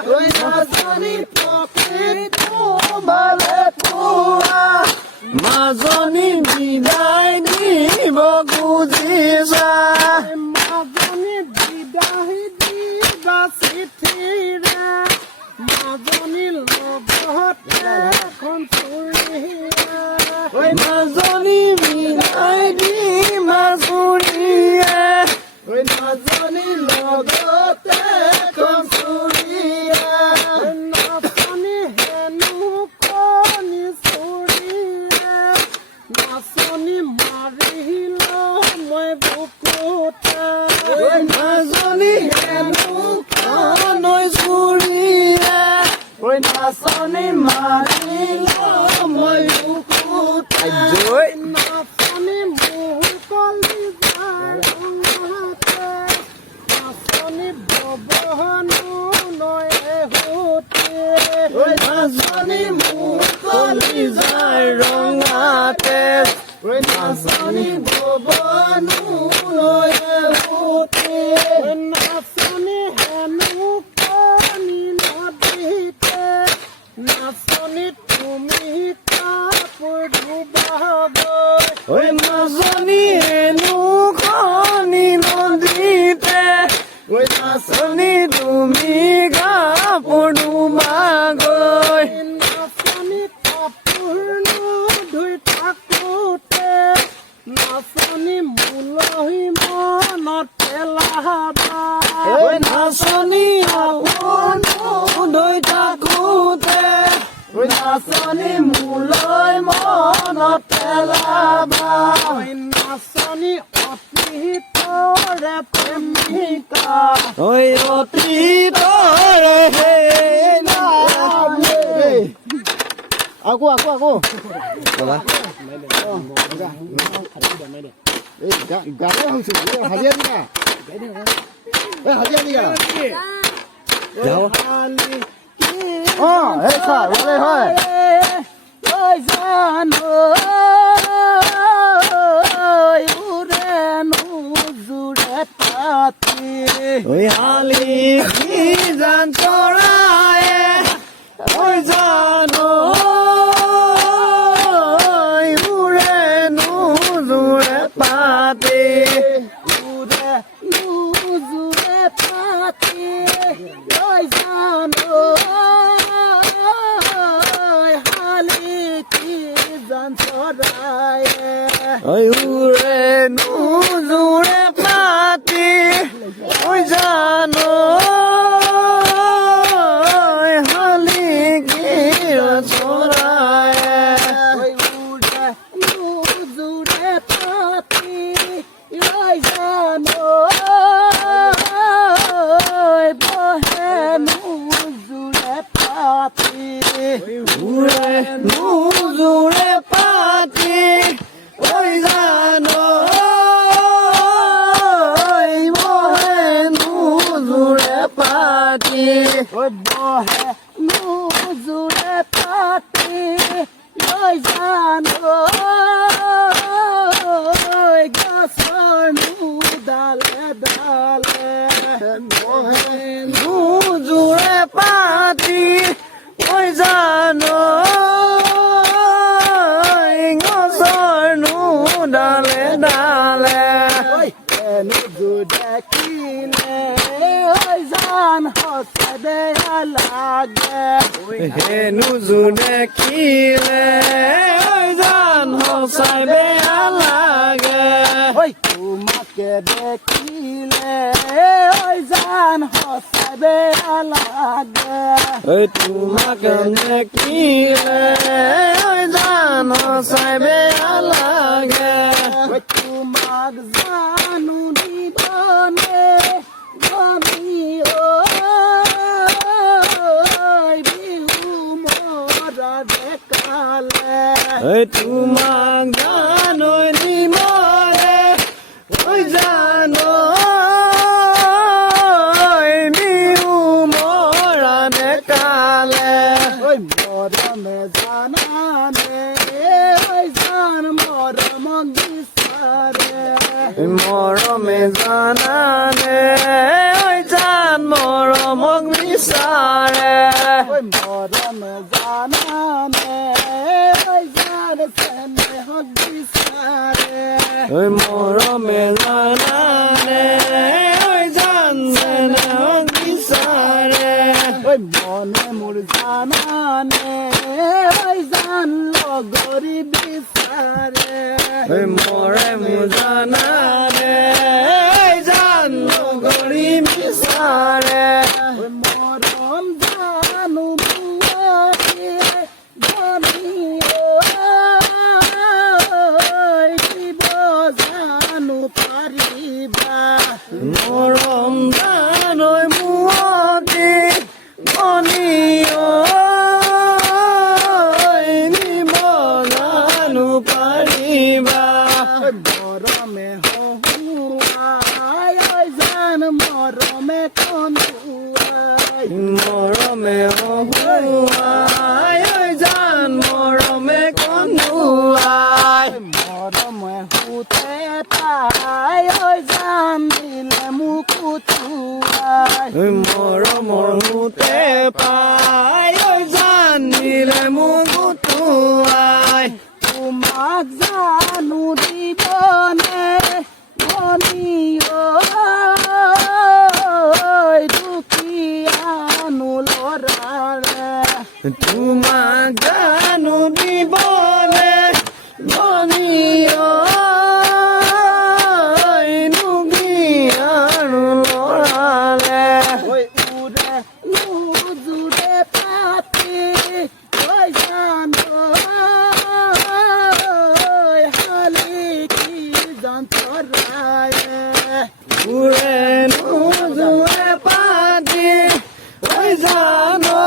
ঐ মাজনী প্ৰকৃত তোমালে পোৱা মাজনী বিদায় দিব খুজিছা মাজনী বিদায় দিবা চিঠিৰে মাজনী লগতে এখন চুৰিয়া ঐ মাজনী বিদায় দি মাজুৰিয়ে ঐ মাজনী লগতে এখন চুৰিয়া নাচনী হেনো কণী চুৰিয়ে নাচনী মাৰিল মই বুকুতে ঐ মাজনী হেনো কণী চুৰিয়ে ঐ নাচনী মাৰিল মই বুকুতে নাচনী মোৰ কলিজাৰ ৰঙতে নাচনী ববহনো নয়ে হোতে ঐ নাচনী মোৰ কলিজাৰ ৰঙাতে ঐ নাচনী ববহনো নয়ে হোতে নাচনী হেনো কণী নদীতে নাচনী তুমি কাপোৰ ধুবাব ঐ মাজনী হেনো কণী নদীতে ঐ নাচনী তুমি কাপোৰ ধুবাগৈ নাচনী কাপোৰ নধুই থাকোতে নাচনী মোলহি মনত পেলাবা ঐ নাচনী কাপোৰ নধুই থাকোতে ঐ নাচনী মোলৈ মনত পেলাবা ঐ নাচনী অতীতৰে প্ৰেমিকা ঐ অতীতৰে হে আকৌ এই গানে হৈছে হাজিয়া দিবা হাজিয়া দিয়া যাও এই ছাৰ ওলাই হয় ঐ জানো উৰেনো জুৰে পাতি ঐ হালি কি জান চৰায়ে ঐ জানো উৰেনো জুৰে পাতি উৰেনো জুৰে পাতি ঐ জানো ঐ উৰেনো জুৰে পাতি ঐ জানো হালি কি চৰায়ে ঐ উৰেনো জুৰে পাতি ঐ জানো বহেনো জুৰে পাতি উৰেনো জুৰে পাতি ঐ জানো বহেনো জুৰে পাতি ঐ বহেনো জুৰে পাতি ঐ জানো গছৰ ডালে ডালে বহেনো জুৰে পাতি ঐ জানো ডালে ডালে দেখিলে ঐ জান সঁচা বেয়া লাগে হেনো দেখিলে ঐ জান সঁচা বেয়া লাগে ঐ তোমাকে দেখিলে ঐ জান সঁচা বেয়া লাগে ঐ তোমাকে দেখিলে ঐ জান সঁচা বেয়া লাগে ঐ তোমাক জানো দিবনে গমি বিহু মৰা দেখালে ঐ তোমাক জানো দিবনে ঐ জানো বিহু মৰা দেখালে ঐ মৰমে জানানে ঐ জান মৰমক বিচাৰে মৰমে জানানে ঐ জান মৰমক বিচাৰে ওই মরণ জানানে ওই জান সেনে হক বিচারে ওই মরমে জানানে ওই জাননে হক বিচারে ওই মনে মোর জানানে ওই জান লগরি বিচারে ওই মরে মুজানারে ওই জান গরি বিচারে ওই মরণ জানু বুয়াকে জানিও দিব জানু পারিবা মরম জানই মুহতি গনিও নিব জানু পারিবা মরমে হুয়াই ওই জান মরমে কনুয়াই মরমে হুয়াই ওই জান মরমে কনুয়াই মরমে হুতে পাই ওই জান দিলে মুকুতুয়াই মরমর হুতে পাই ওই জান দিলে মুগুতুয়াই তোমাক জানু দিবনে মনিও দুখিয়ানু লৰালে তোমাক জানো দিবনে ধনিয় নুগিয়ানো লৰালে ওই উৰে নুজুৰে পাতি ওই জানো হালি কি যন্ত্ৰায়ে উৰে নুজুৰে পাতি ঐ জানো